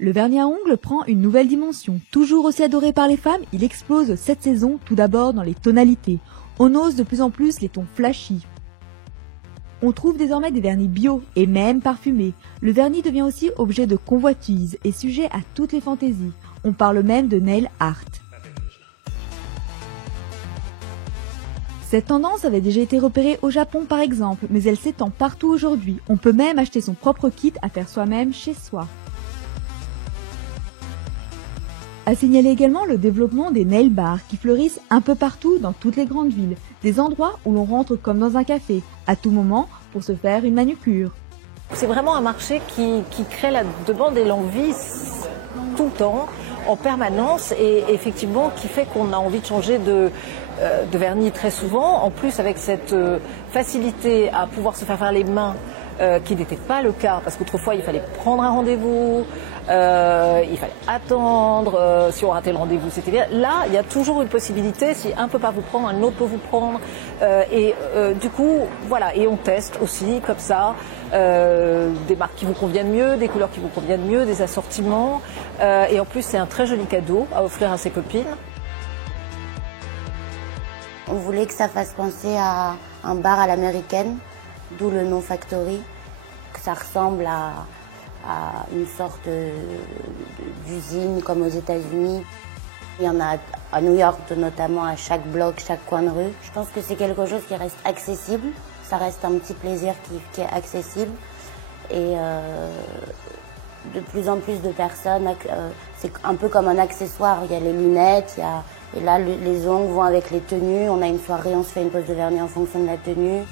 Le vernis à ongles prend une nouvelle dimension. Toujours aussi adoré par les femmes, il explose cette saison tout d'abord dans les tonalités. On ose de plus en plus les tons flashy. On trouve désormais des vernis bio et même parfumés. Le vernis devient aussi objet de convoitise et sujet à toutes les fantaisies. On parle même de nail art. Cette tendance avait déjà été repérée au Japon par exemple, mais elle s'étend partout aujourd'hui. On peut même acheter son propre kit à faire soi-même chez soi. À signaler également le développement des nail bars qui fleurissent un peu partout dans toutes les grandes villes, des endroits où l'on rentre comme dans un café, à tout moment pour se faire une manucure. C'est vraiment un marché qui crée la demande et l'envie tout le temps, en permanence, et effectivement qui fait qu'on a envie de changer de vernis très souvent, en plus avec cette facilité à pouvoir se faire les mains qui n'était pas le cas, parce qu'autrefois il fallait prendre un rendez-vous, il fallait attendre, si on ratait le rendez-vous c'était bien. Là il y a toujours une possibilité, si un peut pas vous prendre, un autre peut vous prendre, du coup voilà, et on teste aussi comme ça des marques qui vous conviennent mieux, des couleurs qui vous conviennent mieux, des assortiments, et en plus c'est un très joli cadeau à offrir à ses copines. On voulait que ça fasse penser à un bar à l'américaine, d'où le nom Factory, que ça ressemble à une sorte d'usine comme aux États-Unis. Il y en a à New York notamment, à chaque bloc, chaque coin de rue. Je pense que c'est quelque chose qui reste accessible, ça reste un petit plaisir qui est accessible. Et de plus en plus de personnes, c'est un peu comme un accessoire. Il y a les lunettes, et là les ongles vont avec les tenues. On a une soirée, on se fait une pose de vernis en fonction de la tenue.